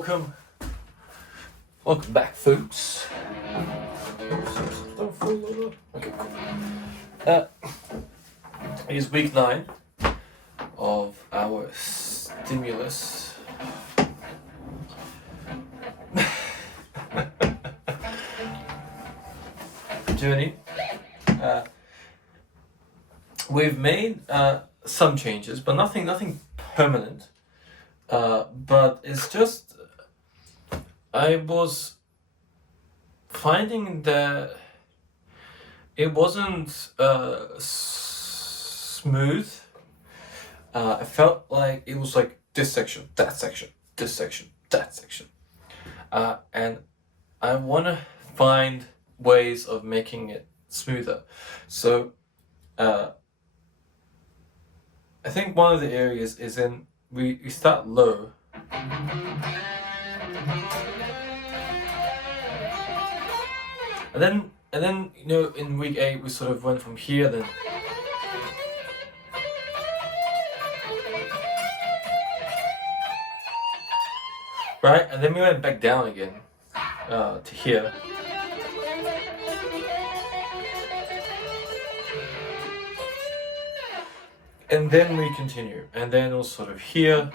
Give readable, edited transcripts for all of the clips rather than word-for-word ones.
welcome back, folks. Don't fall over. Okay, cool. It is week 9 of our stimulus. Journey. We've made some changes, but nothing permanent. But it's just I was finding that it wasn't smooth. I felt like it was like this section, that section, this section, that section, and I want to find ways of making it smoother. So I think one of the areas is in we start low. And then you know, in week 8 we sort of went from here, then right, and then we went back down again to here. And then we continue, and then we'll sort of here,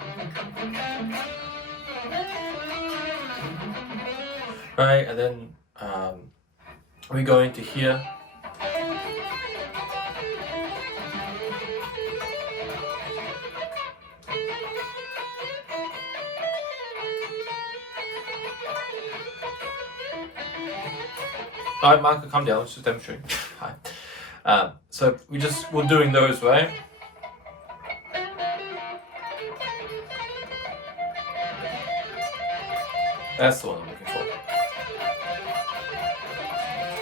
right, and then we go into here, alright, Marco, calm down, let's just demonstrate. Hi. So we're doing those, right? That's the one I'm looking for.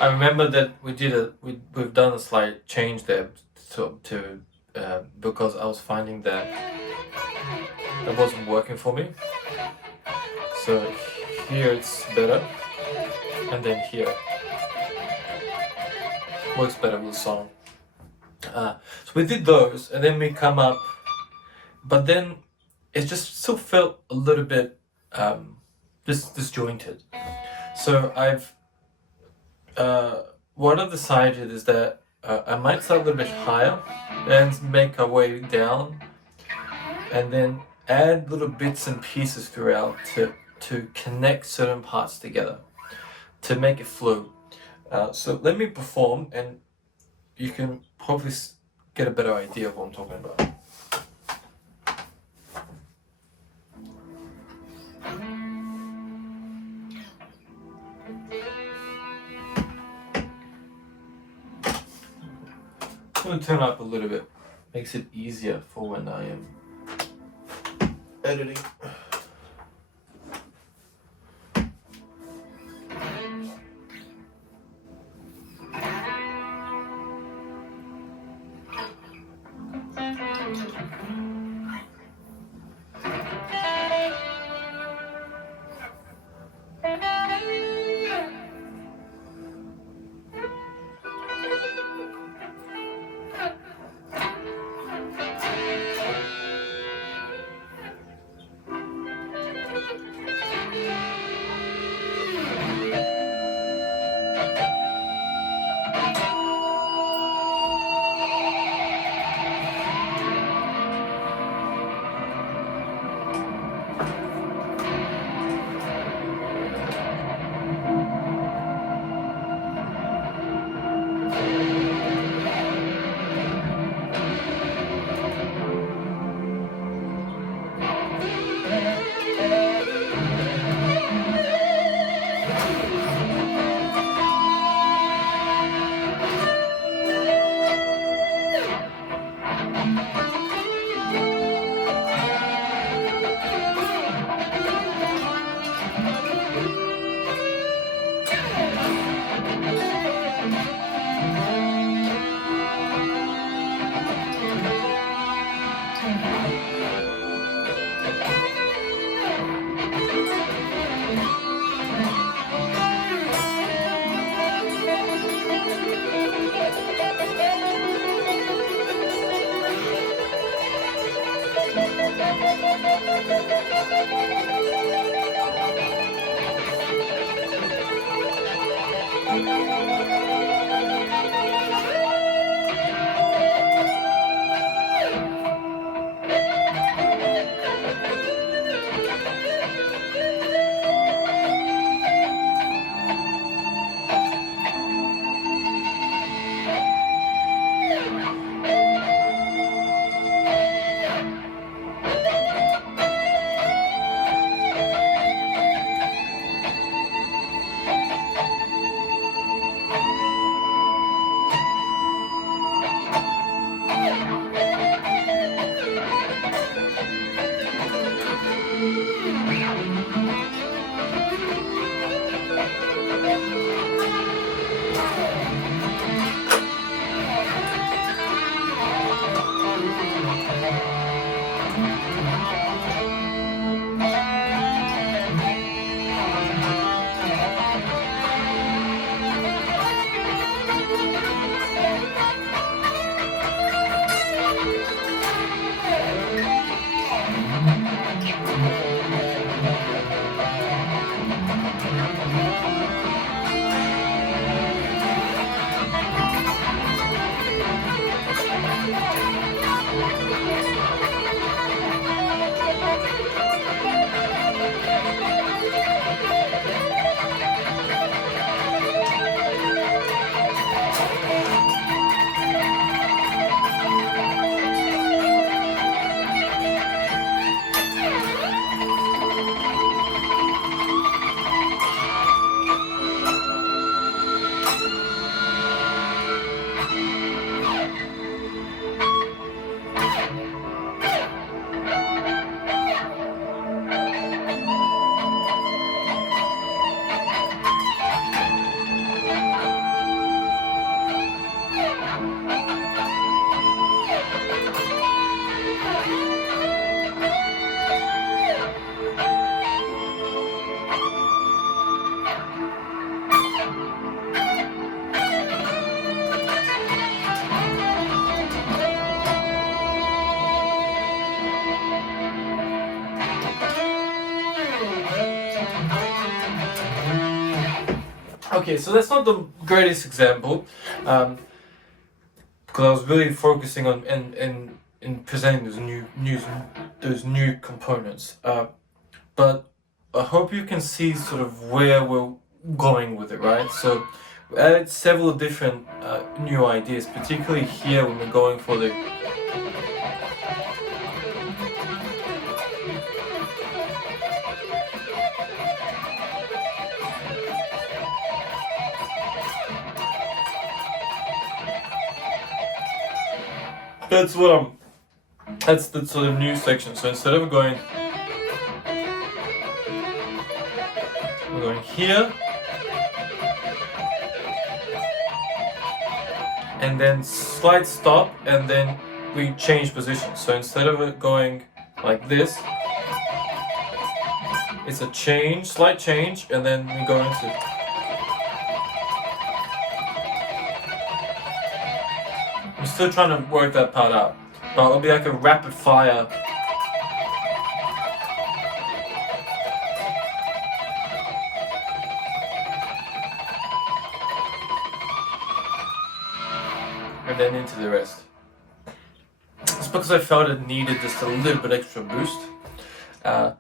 I remember that we've done a slight change there to because I was finding that it wasn't working for me. So here it's better, and then here works better with the song. So we did those, and then we come up, but then it just still felt a little bit disjointed. So what I've decided is that I might start a little bit higher and make our way down, and then add little bits and pieces throughout to connect certain parts together, to make it flow. So let me perform, and you can probably get a better idea of what I'm talking about. I'm going to turn up a little bit, makes it easier for when I am editing. Okay, so that's not the greatest example, because I was really focusing on in presenting those new components. But I hope you can see sort of where we're going with it, right? So we added several different new ideas, particularly here when we're going for the that's the sort of new section. So instead of we're going here, and then slight stop, and then we change position. So instead of it going like this, it's a change, slight change, and then we go into. I'm still trying to work that part out, but it'll be like a rapid fire. And then into the rest. It's because I felt it needed just a little bit extra boost. And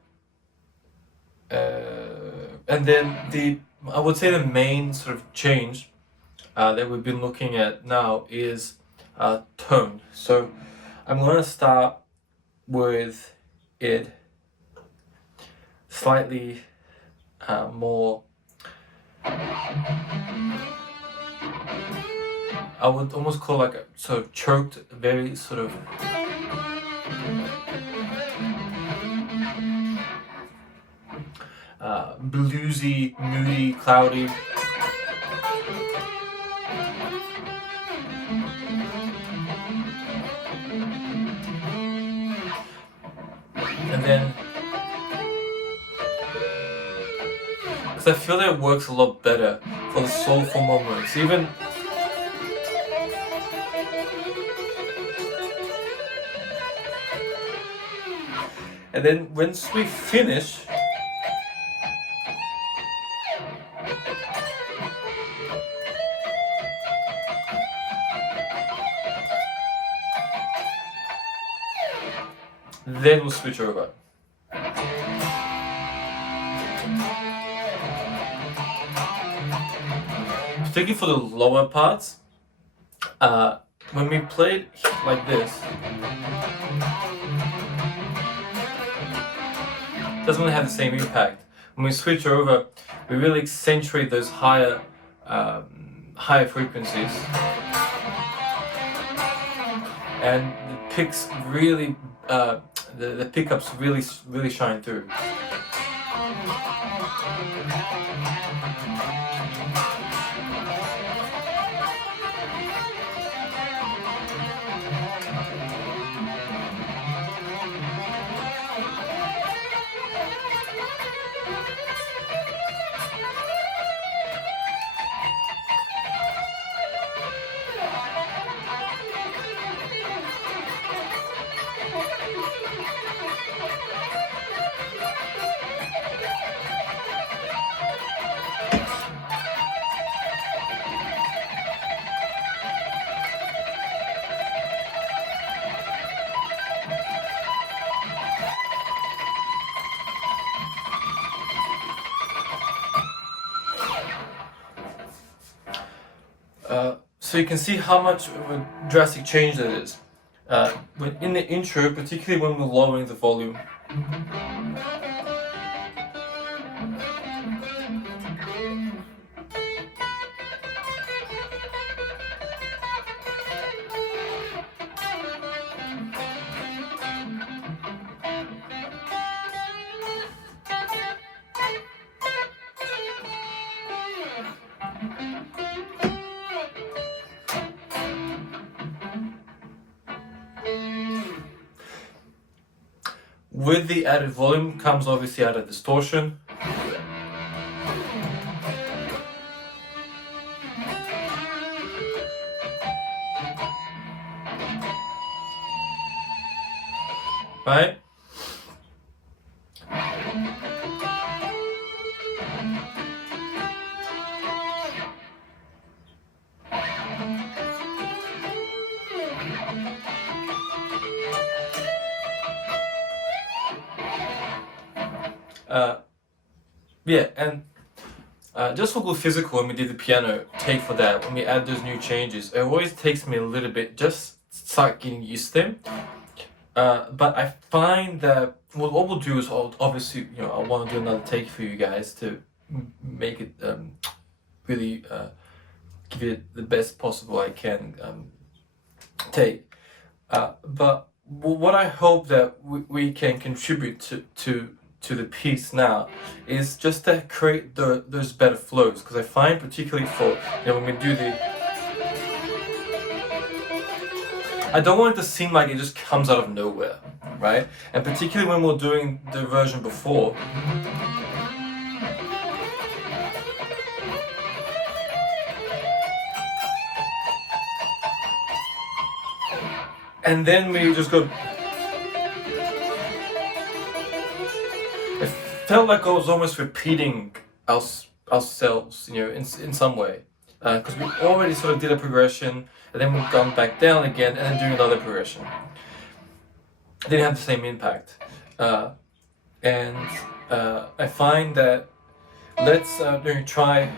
then I would say the main sort of change that we've been looking at now is tone. So I'm going to start with it slightly more. I would almost call like a sort of choked, very sort of bluesy, moody, cloudy. And then, because I feel that it works a lot better for the soulful moments, even. And then once we finish, then we'll switch over. particularly for the lower parts, when we played like this, it doesn't really have the same impact. When we switch over, we really accentuate those higher frequencies, and the picks really, the pickups really shine through. So you can see how much of a drastic change that is. In the intro, particularly when we're lowering the volume. With the added volume comes obviously added distortion. Right? Yeah, and just for good physical, when we did the piano take for that, when we add those new changes, it always takes me a little bit just start getting used to them. But I find that what we'll do is obviously, I want to do another take for you guys to make it really give it the best possible I can take. But what I hope that we can contribute to the piece now is just to create those better flows, because I find particularly for when we do I don't want it to seem like it just comes out of nowhere, right? And particularly when we're doing the version before, and then we just go. It felt like I was almost repeating ourselves, in some way, because we already sort of did a progression, and then we've gone back down again, and then doing another progression. It didn't have the same impact, and I find that let's try.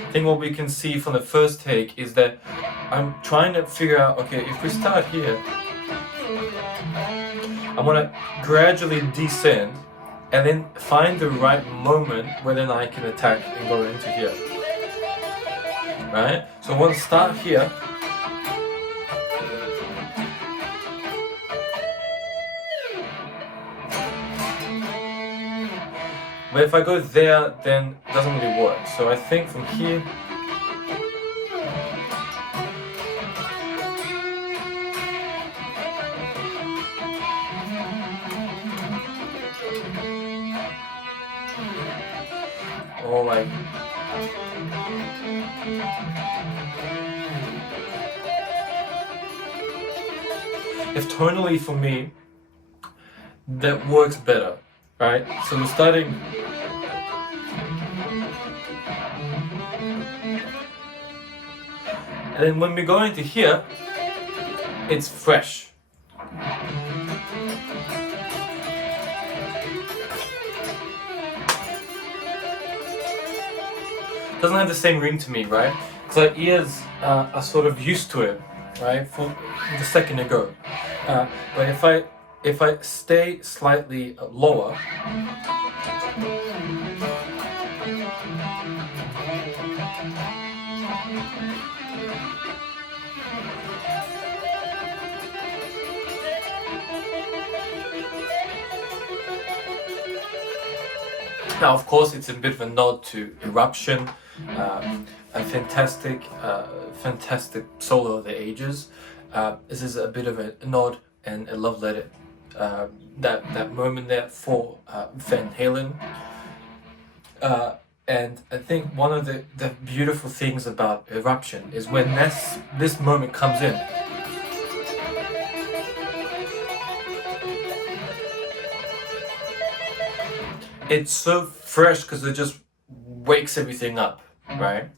I think what we can see from the first take is that I'm trying to figure out, okay, if we start here, I want to gradually descend and then find the right moment where then I can attack and go into here, right? So I want to start here, but if I go there, then it doesn't really work. So I think from here, or like, if tonally for me, that works better, right? So we're starting. And then when we go into here, it's fresh. doesn't have the same ring to me, right? Because our ears are sort of used to it, right? For the second ago. But if I stay slightly lower, now, of course, it's a bit of a nod to Eruption, a fantastic solo of the ages. This is a bit of a nod and a love letter. That moment there for Van Halen. And I think one of the beautiful things about Eruption is when this moment comes in. It's so fresh because it just wakes everything up, right?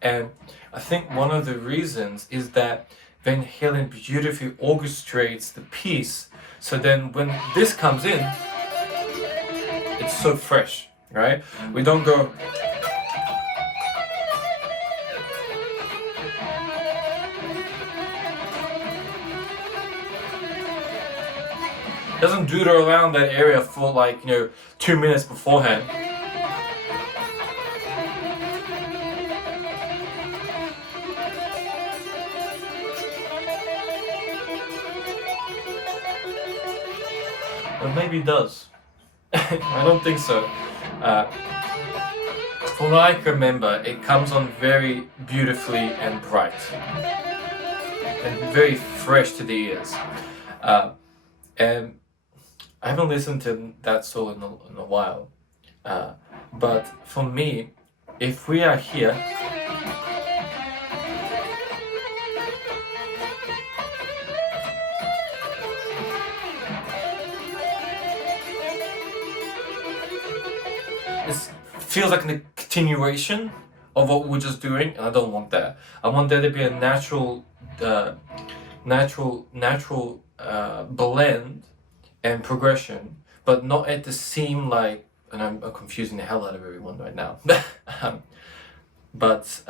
And I think one of the reasons is that Van Halen beautifully orchestrates the piece, so then when this comes in, it's so fresh, right? We don't go... doesn't doodle around that area for like 2 minutes beforehand. Or maybe it does. I don't think so. From what I can remember, it comes on very beautifully and bright and very fresh to the ears. And I haven't listened to that solo in a while, but for me, if we are here, it feels like a continuation of what we're just doing, and I don't want that. I want there to be a natural blend and progression, but not at the seem like, and I'm confusing the hell out of everyone right now. But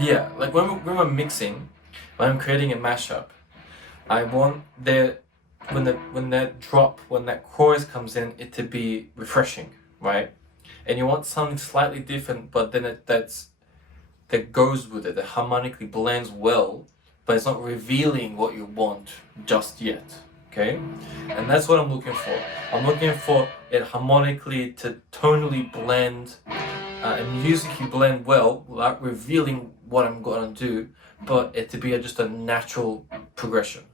yeah, like when we're mixing, when I'm creating a mashup, I want when that chorus comes in, it to be refreshing, right? And you want something slightly different, but then that goes with it, that harmonically blends well, but it's not revealing what you want just yet, okay? And that's what I'm looking for. I'm looking for it harmonically to tonally blend and musically blend well without revealing what I'm gonna do, but it to be just a natural progression.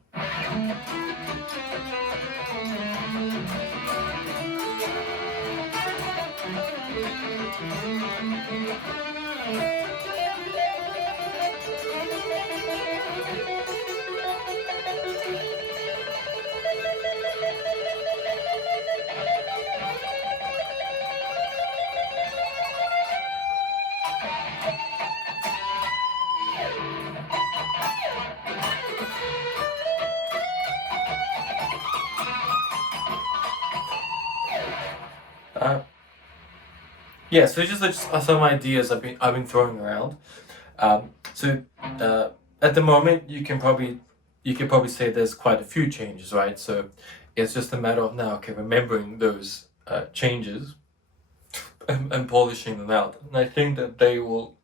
Yeah, so just some ideas I've been throwing around. So at the moment, you could probably say there's quite a few changes, right? So it's just a matter of now, remembering those changes and polishing them out. And I think that they will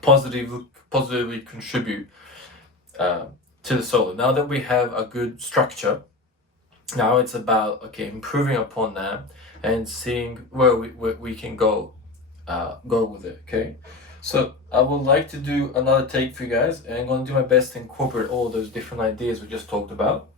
positively contribute to the solo. Now that we have a good structure, now it's about improving upon that and seeing where we can go with it. Okay, so I would like to do another take for you guys, and I'm going to do my best to incorporate all those different ideas we just talked about.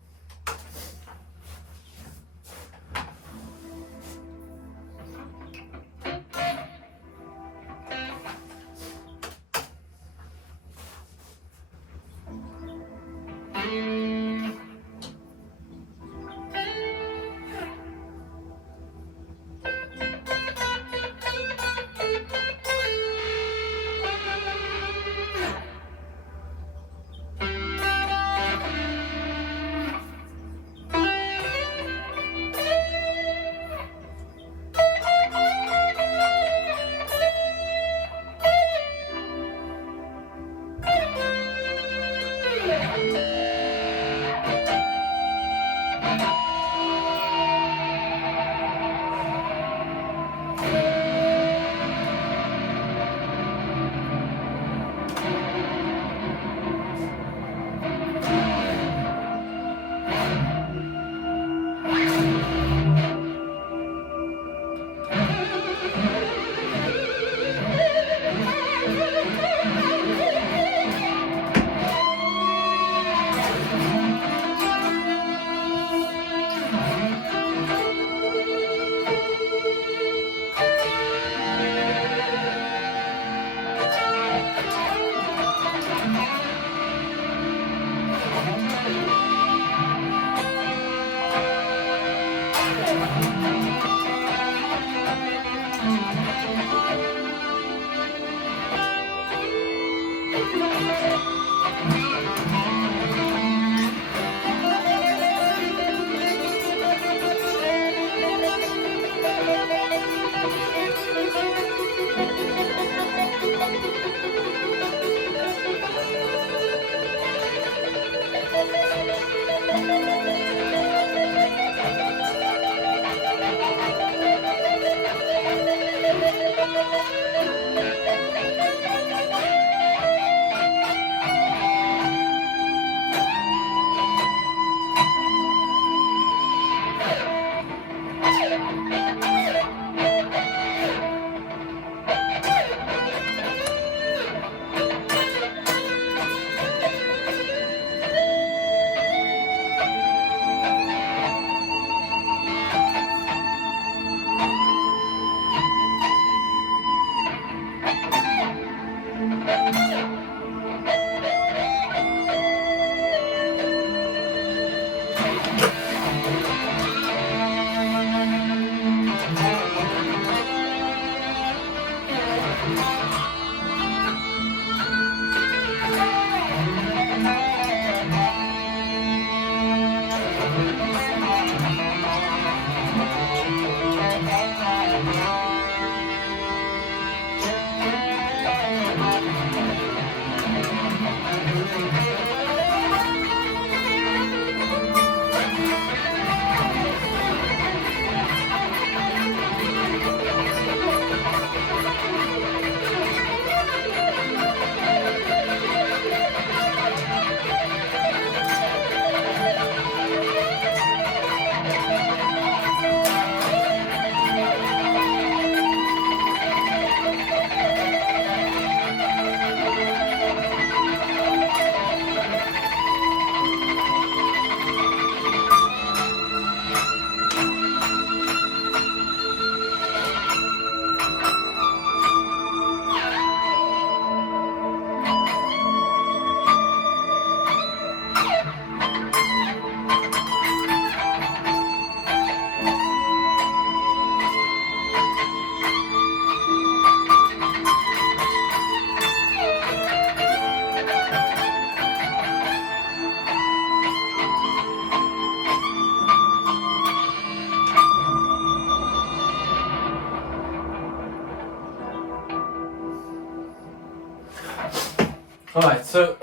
Alright, so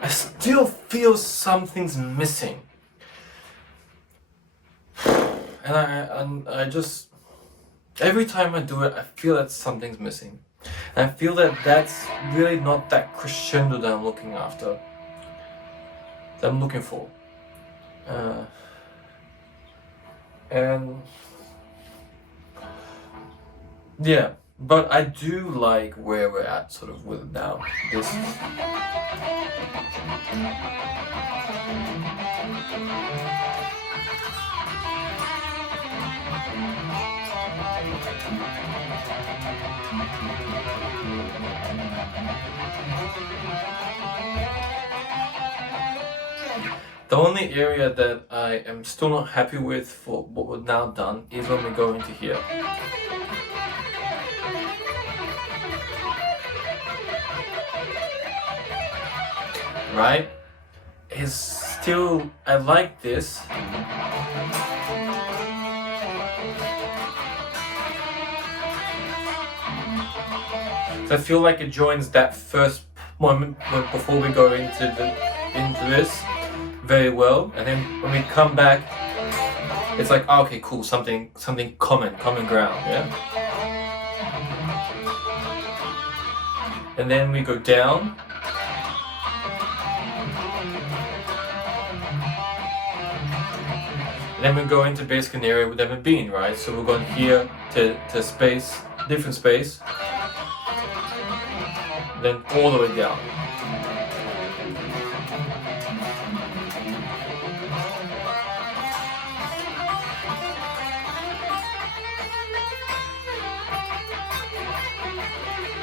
I still feel something's missing. And I just, every time I do it, I feel that something's missing. And I feel that that's really not that crescendo that I'm looking after, that I'm looking for. And yeah, but I do like where we're at sort of with it now. This the only area that I am still not happy with for what we've now done is when we go into here. Right? Is still, I like this. So I feel like it joins that first moment before we go into this very well, and then when we come back, it's like, oh, okay, cool, something common ground, yeah. And then we go down. And then we go into basically an area we've never been, right? So we're going here to space, different space, then all the way down.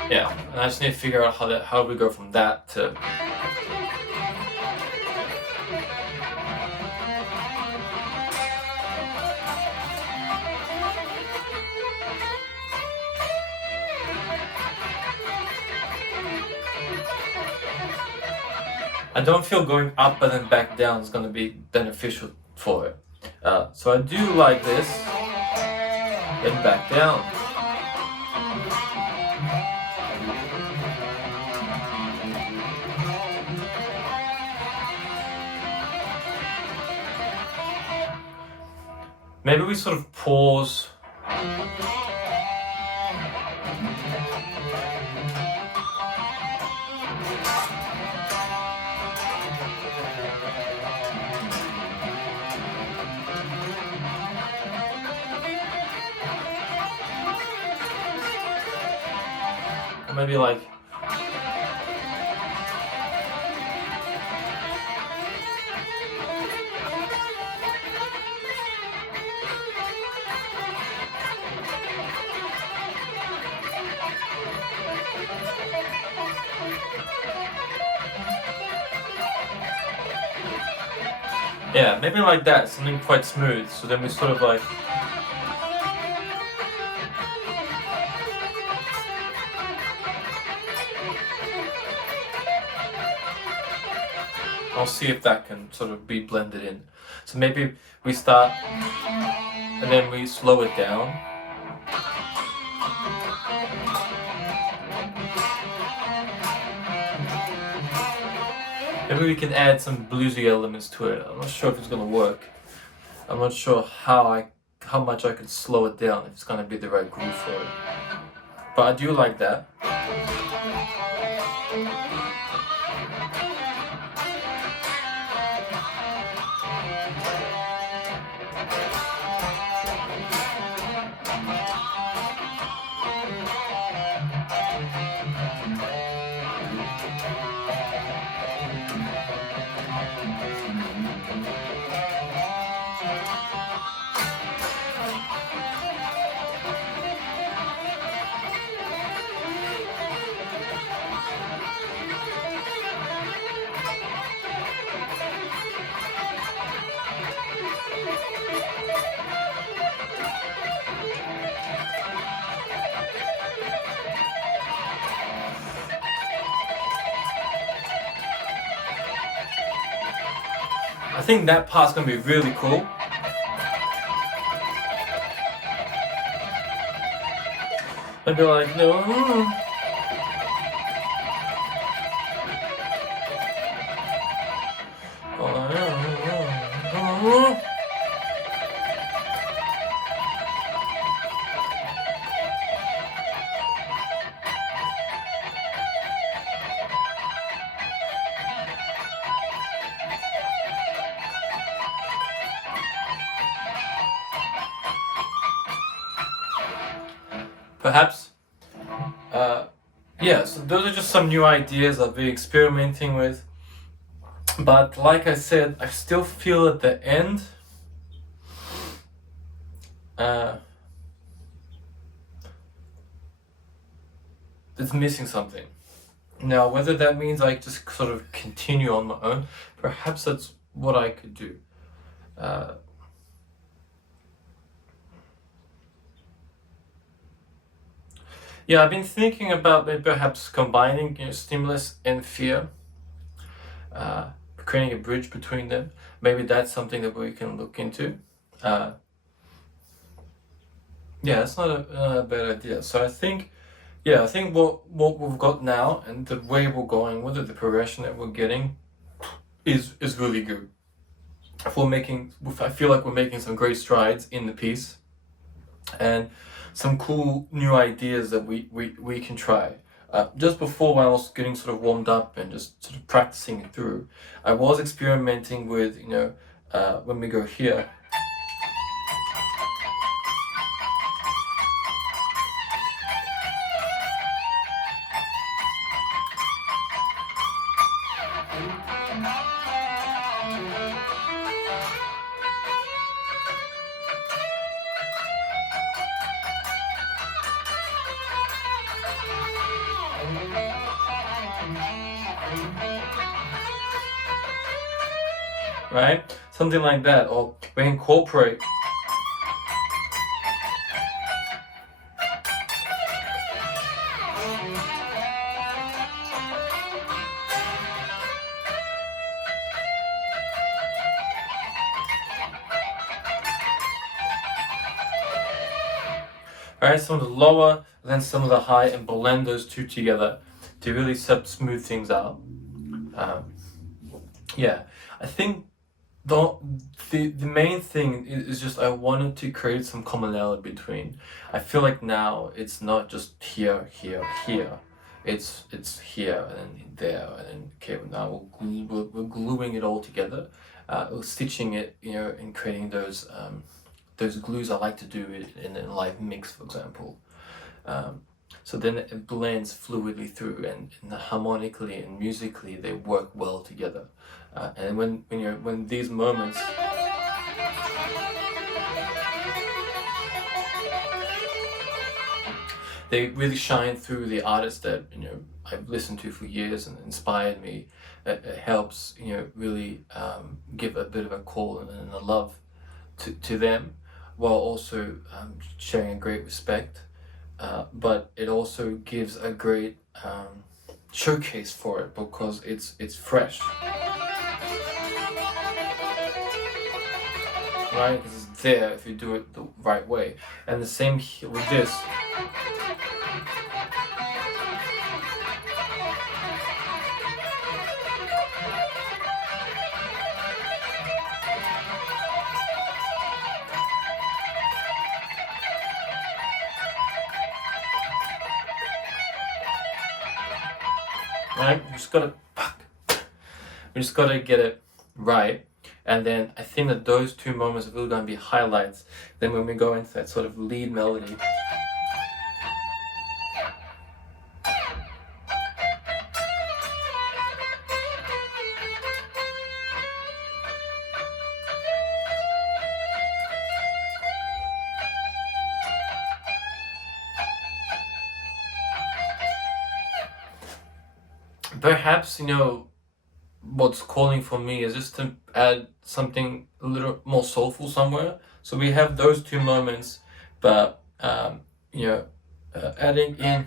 Yeah, and I just need to figure out how we go from that to. I don't feel going up and then back down is going to be beneficial for it. So I do like this, then back down. Maybe we sort of pause. Or maybe like yeah, maybe like that, something quite smooth. So then we sort of like I'll see if that can sort of be blended in. So maybe we start and then we slow it down. Maybe we can add some bluesy elements to it. I'm not sure if it's gonna work. I'm not sure how much I could slow it down, if it's gonna be the right groove for it. But I do like that. I think that part's gonna be really cool. I'd be like, no. Perhaps. Yeah, so those are just some new ideas I've been experimenting with. But like I said, I still feel at the end it's missing something. Now, whether that means I just sort of continue on my own, perhaps that's what I could do. Yeah, I've been thinking about maybe perhaps combining stimulus and fear, creating a bridge between them. Maybe that's something that we can look into. Yeah, that's not a bad idea. So I think Yeah, I think what we've got now and the way we're going with it, the progression that we're getting, is really good. I feel like we're making some great strides in the piece, and some cool new ideas that we can try. Just before, when I was getting sort of warmed up and just sort of practicing it through, I was experimenting with, when we go here. Right? Something like that, or we incorporate. Right, some of the lower, then some of the high, and blend those two together to really smooth things out. Yeah, I think the main thing is just I wanted to create some commonality between. I feel like now it's not just here, here, here. It's here and then there and then okay. Now we're gluing it all together, we're stitching it, and creating those glues I like to do in a live mix, for example. So then it blends fluidly through, and harmonically and musically they work well together. And when these moments, they really shine through the artists that I've listened to for years and inspired me. It helps really give a bit of a call and a love to them, while also sharing a great respect. But it also gives a great showcase for it because it's fresh, right? Because it's there if you do it the right way. And the same with this. Right? We just gotta get it right. And then I think that those two moments are really gonna be highlights. Then when we go into that sort of lead melody, perhaps what's calling for me is just to add something a little more soulful somewhere. So we have those two moments, but adding in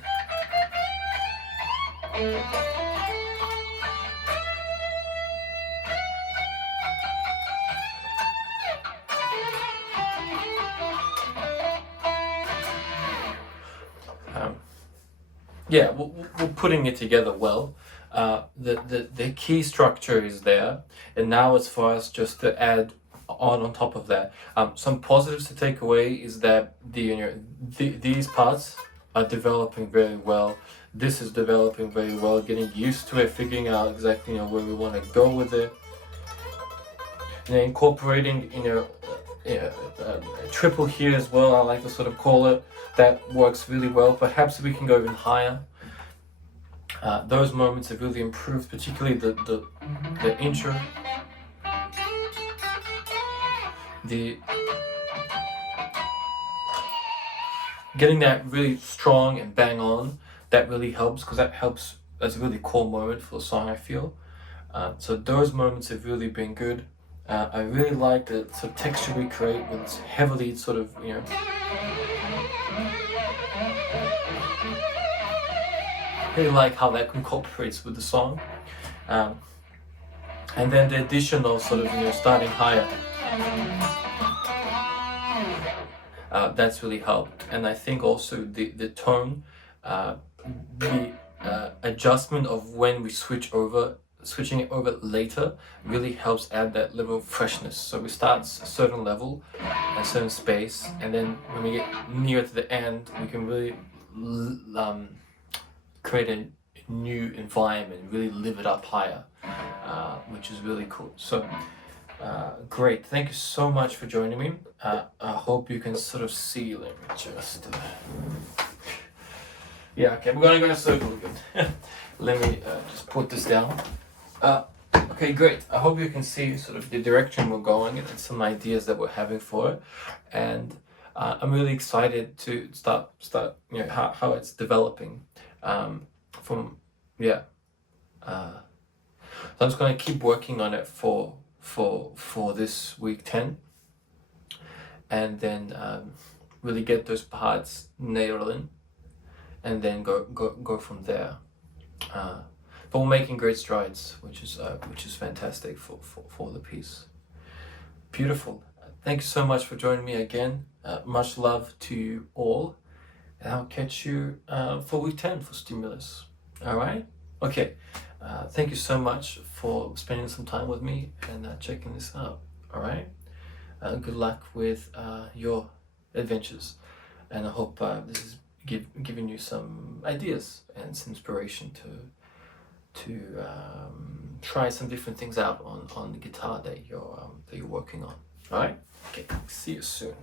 we're putting it together well. The key structure is there, and now it's for us just to add on top of that. Some positives to take away is that these parts are developing very well. This is developing very well, getting used to it, figuring out exactly where we want to go with it, and incorporating triple here as well, I like to sort of call it. That works really well. Perhaps we can go even higher. Those moments have really improved, particularly the intro, getting that really strong and bang on. That really helps, because that's a really core moment for the song, I feel. So those moments have really been good. I really like the sort of texture we create with this heavily sort of really like how that incorporates with the song, and then the addition of sort of starting higher, that's really helped. And I think also the tone the adjustment of when we switching it over later really helps add that little freshness. So we start a certain level, a certain space, and then when we get near to the end, we can really create a new environment, really live it up higher, which is really cool. So great, thank you so much for joining me. I hope you can sort of see. Let me just yeah, okay, we're gonna go in a circle again. Let me just put this down. Okay, great. I hope you can see sort of the direction we're going and some ideas that we're having for it. And I'm really excited to start you know, how it's developing. So I'm just going to keep working on it for this week 10, and then really get those parts nailed in, and then go from there. But we're making great strides, which is fantastic for the piece. Beautiful. Thank you so much for joining me again. Much love to you all, and I'll catch you for week 10 for Stimulus. All right? Okay. Thank you so much for spending some time with me and checking this out. All right? Good luck with your adventures, and I hope this is giving you some ideas and some inspiration to try some different things out on the guitar that you're working on. All right? Okay. See you soon.